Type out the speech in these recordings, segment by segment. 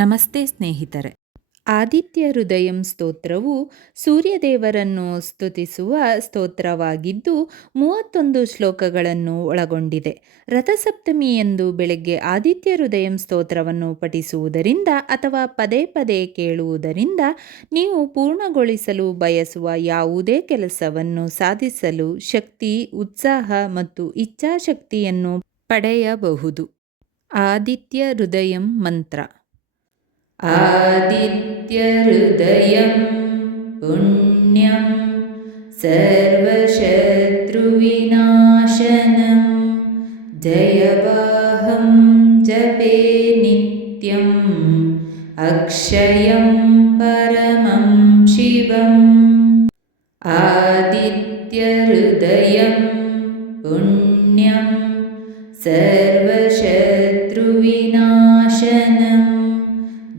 ನಮಸ್ತೆ ಸ್ನೇಹಿತರೆ. ಆದಿತ್ಯ ಹೃದಯಂ ಸ್ತೋತ್ರವು ಸೂರ್ಯದೇವರನ್ನು ಸ್ತುತಿಸುವ ಸ್ತೋತ್ರವಾಗಿದ್ದು 31 ಶ್ಲೋಕಗಳನ್ನು ಒಳಗೊಂಡಿದೆ. ರಥಸಪ್ತಮಿಯಂದು ಬೆಳಗ್ಗೆ ಆದಿತ್ಯ ಹೃದಯಂ ಸ್ತೋತ್ರವನ್ನು ಪಠಿಸುವುದರಿಂದ ಅಥವಾ ಪದೇ ಪದೇ ಕೇಳುವುದರಿಂದ ನೀವು ಪೂರ್ಣಗೊಳಿಸಲು ಬಯಸುವ ಯಾವುದೇ ಕೆಲಸವನ್ನು ಸಾಧಿಸಲು ಶಕ್ತಿ, ಉತ್ಸಾಹ ಮತ್ತು ಇಚ್ಛಾಶಕ್ತಿಯನ್ನು ಪಡೆಯಬಹುದು. ಆದಿತ್ಯ ಹೃದಯಂ ಮಂತ್ರ. ಆದಿತ್ಯಹೃದಯಂ ಪುಣ್ಯಂ ಸರ್ವಶತ್ರುವಿನಾಶನಂ ಜಯವಾಹಂ ಜಪೇ ನಿತ್ಯಂ ಅಕ್ಷಯಂ ಪರಮಂ ಶಿವಂ. ಆದಿತ್ಯಹೃದಯಂ ಪುಣ್ಯಂ ಸರ್ವಶತ್ರುವಿನಾಶನಂ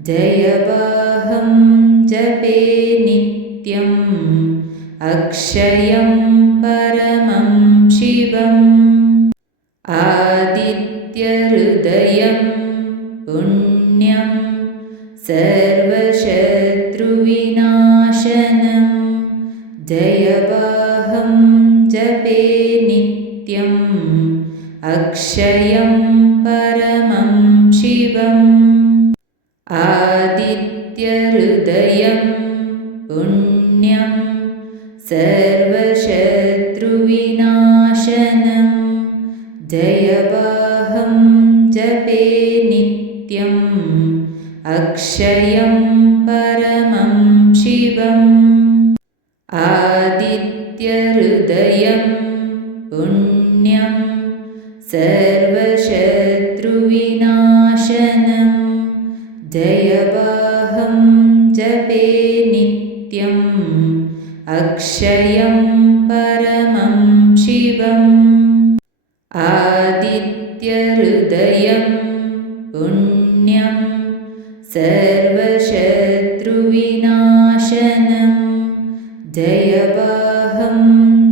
ಜಯವಾಹಂ ಜಪೇ ನಿತ್ಯಂ ಅಕ್ಷಯಂ ಪರಮಂ ಶಿವಂ. ಆದಿತ್ಯಹೃದಯಂ ಪುಣ್ಯಂ ಸರ್ವಶತ್ರುವಿನಾಶನಂ ಜಯವಾಹಂ ಜಪೇ ನಿತ್ಯಂ ಅಕ್ಷಯಂ ಪರಮಂ ಶಿವಂ. ಆದಿತ್ಯಹೃದಯಂ ಪುಣ್ಯಂ ಸರ್ವಶತ್ರುವಿನಾಶನಂ ಜಯವಾಹಂ ಜಪೇ ನಿತ್ಯಂ ಅಕ್ಷಯಂ ಪರಮಂ ಶಿವಂ. ಆದಿತ್ಯಹೃದಯಂ ಪುಣ್ಯಂ ಸರ್ವಶತ್ರುವಿನಾಶನಂ ಜಯವಾಹಂ ಜಪೇ ನಿತ್ಯಂ ಅಕ್ಷಯಂ ಪರಮಂ ಶಿವಂ. ಆದಿತ್ಯಹೃದಯಂ ಪುಣ್ಯಂ ಸರ್ವಶತ್ರುವಿನಾಶನಂ ಜಯವಾಹಂ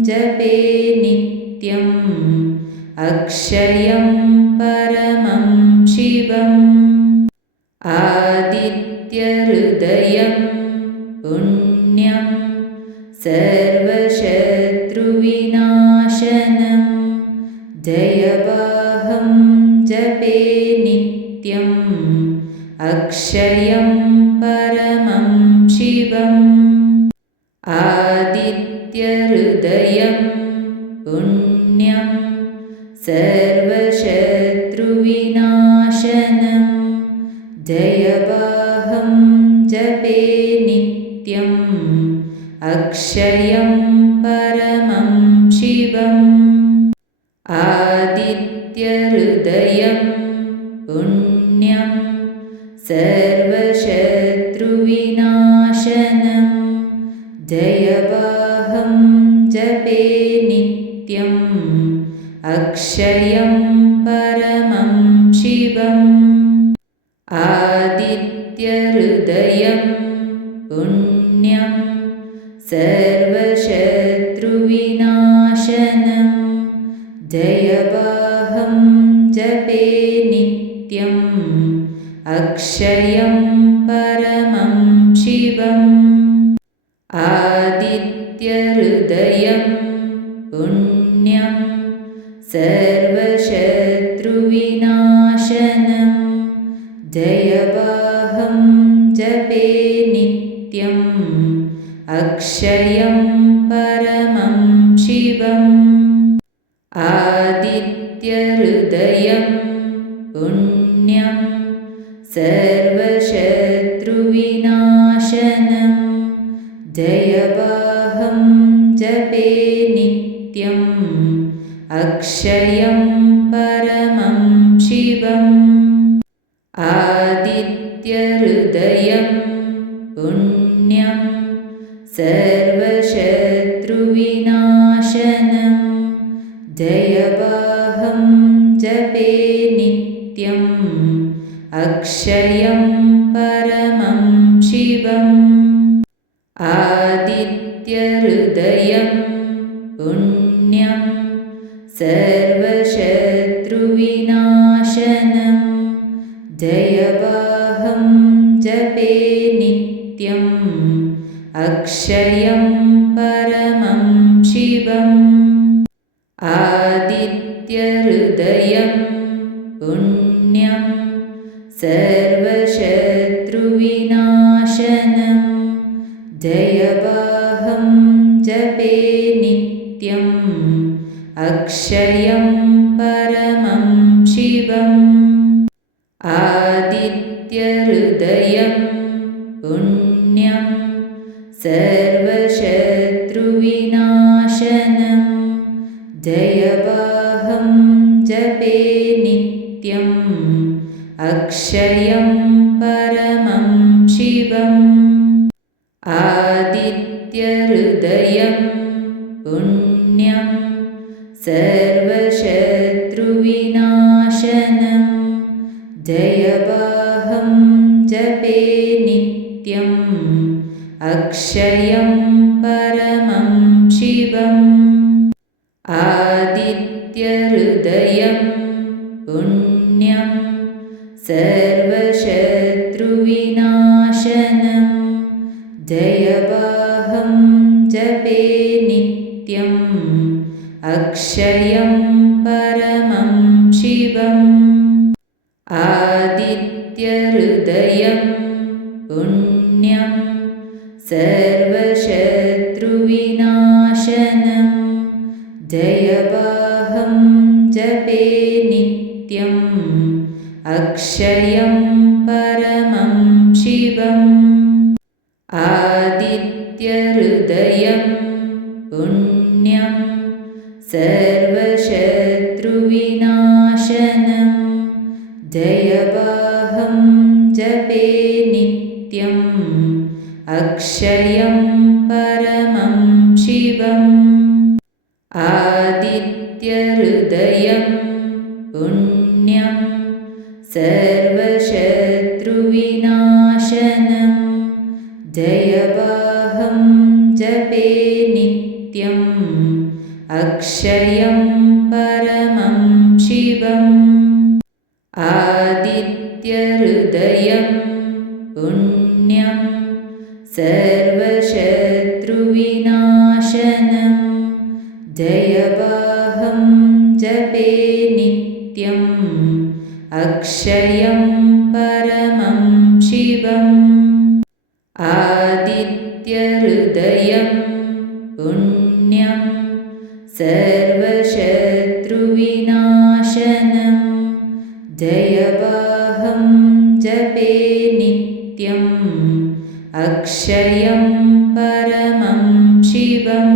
ಜಪೇ ನಿತ್ಯಂ ಅಕ್ಷಯಂ ಪರಮಂ ಶಿವಂ. ಆದಿತ್ಯಹೃದಯಂ ಪುಣ್ಯಂ ಸರ್ವಶತ್ರುವಿನಾಶನಂ ಜಯವಾಹಂ ಜಪೇ ನಿತ್ಯಂ ಅಕ್ಷಯಂ ಪರಮಂ ಶಿವಂ. ಆದಿತ್ಯಹೃದಯಂ ಪುಣ್ಯಂ ಸರ್ವಶತ್ರುವಿನಾಶನಂ ಜಯವಾಹಂ ಜಪೇ ನಿತ್ಯಂ ಅಕ್ಷಯಂ ಪರಮಂ ಶಿವಂ. ಆದಿತ್ಯಹೃದಯಂ ಪುಣ್ಯಂ ಸರ್ವಶತ್ರುವಿನಾಶನಂ ಜಯವಾಹಂ ಜಪೇ ನಿತ್ಯಂ ಅಕ್ಷಯಂ ಪರಮಂ ಶಿವಂ. ಆದಿತ್ಯಹೃದಯಂ ಪುಣ್ಯಂ ಸರ್ವಶತ್ರುವಿನಾಶನಂ ಜಯವಾಹಂ ಜಪೇ ನಿತ್ಯಂ ಅಕ್ಷಯಂ ಪರಮಂ ಶಿವಂ. ಆದಿತ್ಯಹೃದಯಂ ಪುಣ್ಯಂ ಸರ್ವಶತ್ರುವಿನಾಶನಂ ಜಯವಾಹಂ ಜಪೇ ನಿತ್ಯಂ ಅಕ್ಷಯಂ ಪರಮಂ ಶಿವಂ. ಆದಿತ್ಯಹೃದಯಂ ಪುಣ್ಯಂ ಸರ್ವಶತ್ರುವಿನಾಶನಂ ಜಯವಾಹಂ ಜಪೇ ನಿತ್ಯಂ ಅಕ್ಷಯಂ ಪರಮಂ ಶಿವಂ. ಆದಿತ್ಯಹೃದಯಂ ಪುಣ್ಯಂ ಸರ್ವಶತ್ರುವಿನಾಶನಂ ಜಯವಾಹಂ ಜಪೇ ನಿತ್ಯಂ ಅಕ್ಷಯಂ ಪರಮಂ ಶಿವಂ. ಆದಿತ್ಯಹೃದಯಂ ಪುಣ್ಯಂ ಸರ್ವಶತ್ರುವಿನಾಶನಂ ಜಯವಾಹಂ अक्षयं परमं शिवम् आदित्यहृदयं पुण्यं सर्वशत्रुविनाशनं जयवाहं जपे नित्यम् अक्षयं परमं शिवम् आदित्यहृदयं पुण्यं सर्वशत्रुविनाशनं जयवाहं जपे नित्यम् अक्षयं परमं शिवम् आदित्यहृदयं पुण्यं सर्वशत्रुविनाशनं जयवाहं जपे नित्यम् अक्षयं परमं शिवम् आदित्यहृदयं पुण्यं सर्वशत्रुविनाशनं जयवाहं जपे नित्यम् अक्षयं परमं शिवम् आदित्यहृदयं पुण्यं सर्वशत्रुविनाशनं जयवाहं जपे नित्यम् अक्षयं परमं शिवम् आदित्यहृदयं पुण्यं सर्वशत्रुविनाशनं जयवाहं जपे नित्यम् अक्षयं परमं शिवम् आदित्यहृदयं पुण्यं सर्वशत्रुविनाशनं जयवाहं जपे नित्यम् अक्षयं परमं शिवम् आदित्यहृदयं पुण्यं सर्वशत्रुविनाशनं जयवाहं जपे नित्यम् अक्षयं परमं शिवम् आदित्यहृदयं पुण्यं सर्वशत्रुविनाशनं जयवाहं जपे नित्यम् अक्षयं परमं ಶಿವಂ.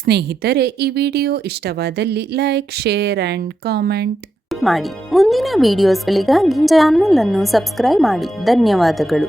ಸ್ನೇಹಿತರೆ, ಈ ವಿಡಿಯೋ ಇಷ್ಟವಾದಲ್ಲಿ ಲೈಕ್, ಶೇರ್ ಆ್ಯಂಡ್ ಕಾಮೆಂಟ್ ಮಾಡಿ. ಮುಂದಿನ ವಿಡಿಯೋಸ್ಗಳಿಗಾಗಿ ಚಾನಲ್ ಅನ್ನು ಸಬ್ಸ್ಕ್ರೈಬ್ ಮಾಡಿ. ಧನ್ಯವಾದಗಳು.